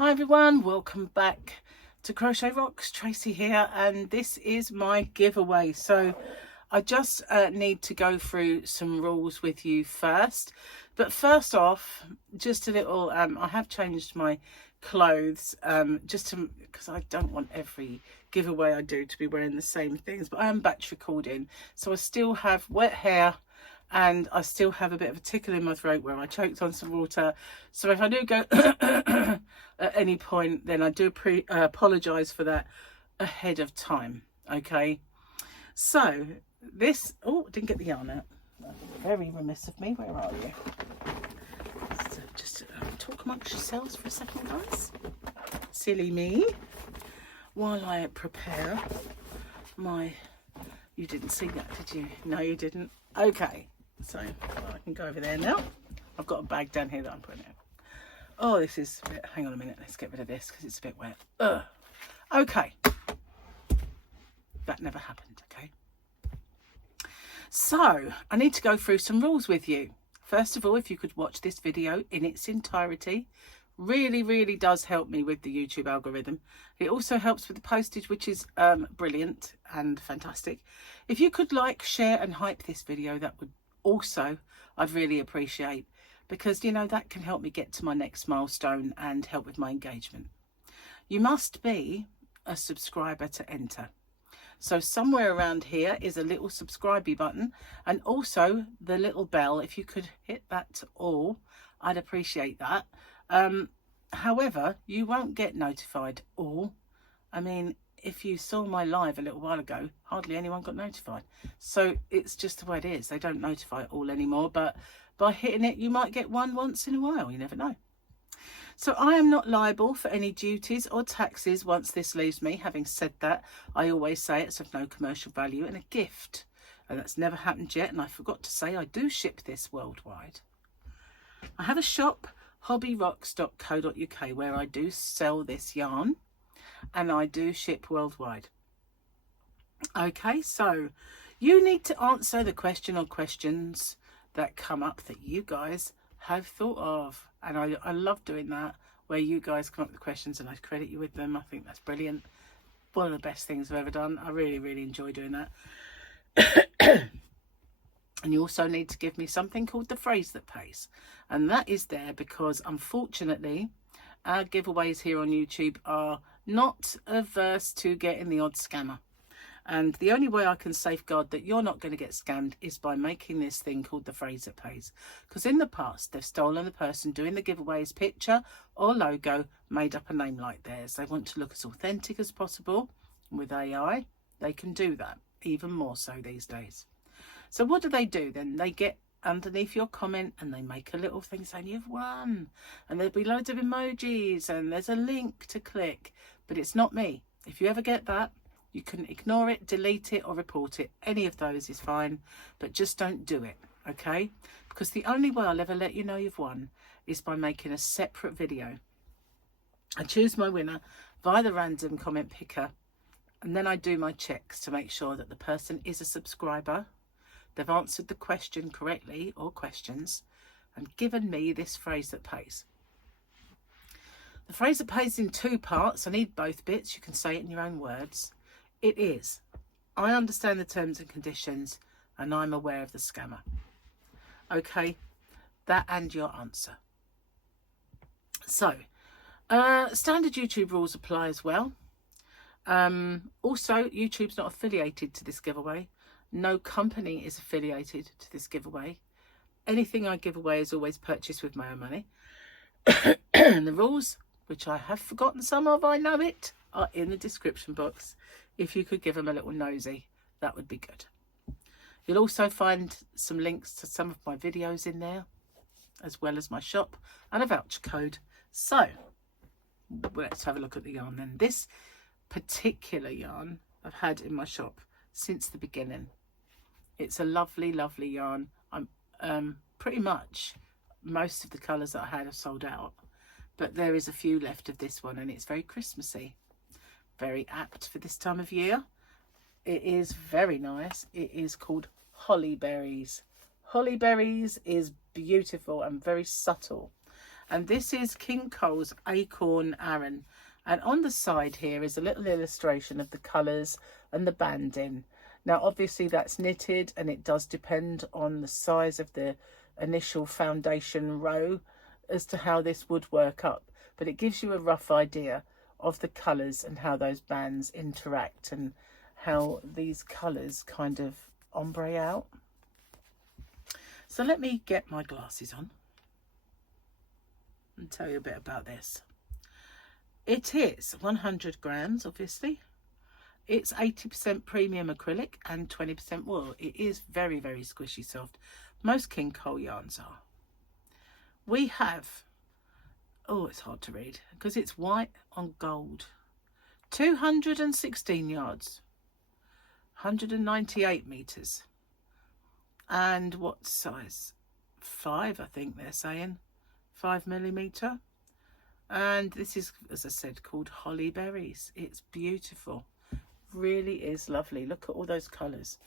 Hi everyone, welcome back to Crochet Rocks. Tracy here, and this is my giveaway. So I just need to go through some rules with you first. But first off, just a little, I have changed my clothes because I don't want every giveaway I do to be wearing the same things. But I am batch recording, so I still have wet hair. And I still have a bit of a tickle in my throat where I choked on some water. So if I do go at any point, then I do apologise for that ahead of time. Okay. So this, oh, I didn't get the yarn out. Very remiss of me. Where are you? So just talk amongst yourselves for a second, guys. Silly me. While I prepare my, you didn't see that, did you? No, you didn't. Okay. So I can go over there now. I've got a bag down here that I'm putting out. Oh, this is a bit, hang on a minute, let's get rid of this because it's a bit wet. Okay, that never happened. Okay, so I need to go through some rules with you. First of all, if you could watch this video in its entirety, really does help me with the YouTube algorithm. It also helps with the postage, which is brilliant and fantastic. If you could like, share and hype this video, that would also I'd really appreciate, because you know that can help me get to my next milestone and help with my engagement. You must be a subscriber to enter. So somewhere around here is a little subscribe button, and also the little bell. If you could hit that all, I'd appreciate that. However, you won't get notified all. I mean, if you saw my live a little while ago, hardly anyone got notified. So it's just the way it is. They don't notify all anymore, but by hitting it, you might get one once in a while. You never know. So I am not liable for any duties or taxes once this leaves me. Having said that, I always say it's of no commercial value and a gift. And that's never happened yet. And I forgot to say I do ship this worldwide. I have a shop, hobbyrocks.co.uk, where I do sell this yarn. And I do ship worldwide. Okay, so you need to answer the question or questions that come up that you guys have thought of. And I love doing that, where you guys come up with questions and I credit you with them. I think that's brilliant. One of the best things I've ever done. I really enjoy doing that. And you also need to give me something called the phrase that pays. And that is there because, unfortunately, our giveaways here on YouTube are not averse to getting the odd scammer. And the only way I can safeguard that you're not going to get scammed is by making this thing called the phrase that pays. Because in the past, they've stolen the person doing the giveaway's picture or logo, made up a name like theirs. They want to look as authentic as possible. With AI, they can do that, even more so these days. So what do? Then they get underneath your comment and they make a little thing saying you've won, and there'll be loads of emojis and there's a link to click, but it's not me. If you ever get that, you can ignore it, delete it or report it. Any of those is fine, but just don't do it, okay? Because the only way I'll ever let you know you've won is by making a separate video. I choose my winner via the random comment picker, and then I do my checks to make sure that the person is a subscriber, they've answered the question correctly or questions, and given me this phrase that pays. The phrase that pays in two parts. I need both bits. You can say it in your own words. It is, I understand the terms and conditions and I'm aware of the scammer. Okay, that and your answer. So, standard YouTube rules apply as well. Also, YouTube's not affiliated to this giveaway. No company is affiliated to this giveaway. Anything I give away is always purchased with my own money. And the rules, which I have forgotten some of, I know it, are in the description box. If you could give them a little nosy, that would be good. You'll also find some links to some of my videos in there, as well as my shop and a voucher code. So let's have a look at the yarn then. This particular yarn I've had in my shop since the beginning. It's a lovely yarn. I'm pretty much most of the colours that I had have sold out, but there is a few left of this one, and it's very Christmassy, very apt for this time of year. It is very nice. It is called Holly Berries. Holly Berries is beautiful and very subtle, And this is King Cole's Acorn Aran. And on the side here is a little illustration of the colours and the banding. Now obviously that's knitted, and it does depend on the size of the initial foundation row as to how this would work up. But it gives you a rough idea of the colours and how those bands interact and how these colours kind of ombre out. So let me get my glasses on and tell you a bit about this. It is 100 grams, obviously. It's 80% premium acrylic and 20% wool. It is very, very squishy soft. Most King Cole yarns are. We have, oh, it's hard to read because it's white on gold. 216 yards, 198 meters. And what size? 5, I think they're saying. 5 millimeter. And this is, as I said, called Holly Berries. It's beautiful. Really is lovely. Look at all those colours.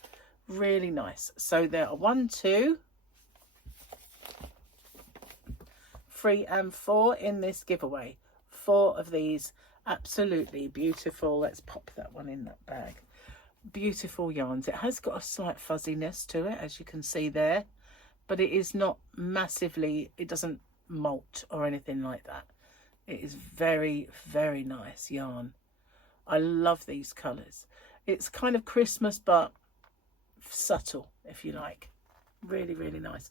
Really nice. So there are 1, 2, 3 and 4 in this giveaway. 4 of these absolutely beautiful. Let's pop that one in that bag. Beautiful yarns. It has got a slight fuzziness to it, as you can see there, but it is not massively, it doesn't molt or anything like that. It is very, very nice yarn. I love these colours. It's kind of Christmas but subtle, if you like. Really, really nice.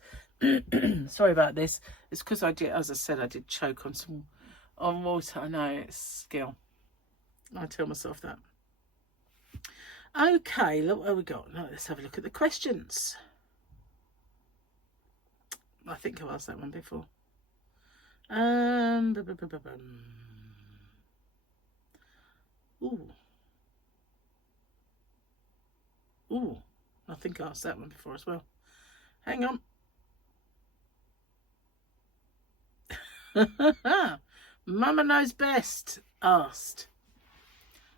Sorry about this. It's because I did, as I said, I did choke on water. I know, it's skill. I tell myself that. Okay, look what we got. Now let's have a look at the questions. I think I've asked that one before. Ooh, I think I asked that one before as well. Hang on. Mama Knows Best asked.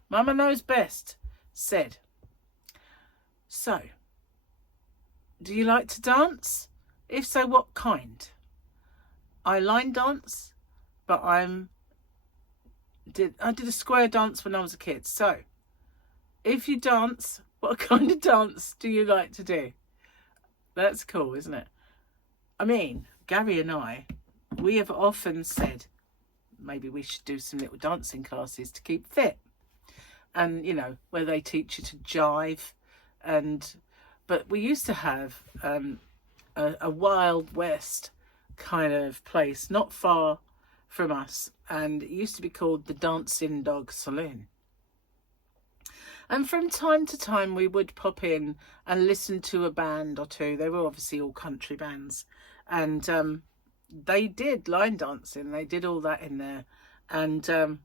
Mama Knows Best said, so, do you like to dance? If so, what kind? I line dance, but I did a square dance when I was a kid. So, if you dance, what kind of dance do you like to do? That's cool, isn't it? I mean, Gary and I, we have often said maybe we should do some little dancing classes to keep fit. And, you know, where they teach you to jive. But we used to have a Wild West kind of place not far from us, and it used to be called the Dancing Dog Saloon. And from time to time we would pop in and listen to a band or two. They were obviously all country bands, and they did line dancing, they did all that in there. And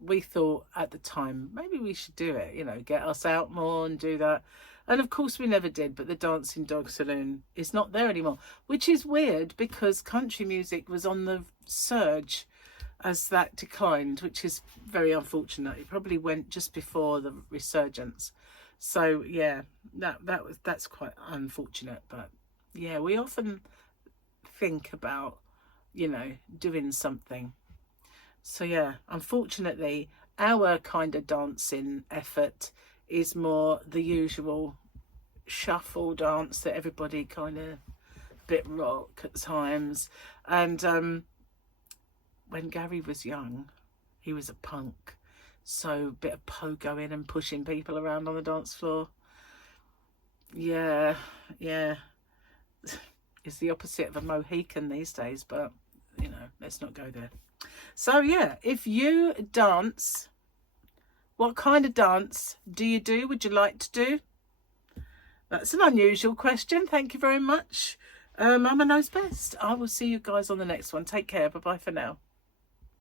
we thought at the time maybe we should do it, you know, get us out more and do that. And of course we never did, but the Dancing Dog Saloon is not there anymore, which is weird because country music was on the surge as that declined, which is very unfortunate. It probably went just before the resurgence. So yeah, that's quite unfortunate. But yeah, we often think about, you know, doing something. So yeah, unfortunately our kind of dancing effort is more the usual shuffle dance that everybody kind of a bit rock at times. And when Gary was young, he was a punk, so a bit of pogoing and pushing people around on the dance floor. Yeah, it's the opposite of a Mohican these days, but you know, let's not go there. So yeah, if you dance, what kind of dance do you do? Would you like to do? That's an unusual question. Thank you very much. Mama Knows Best. I will see you guys on the next one. Take care. Bye-bye for now.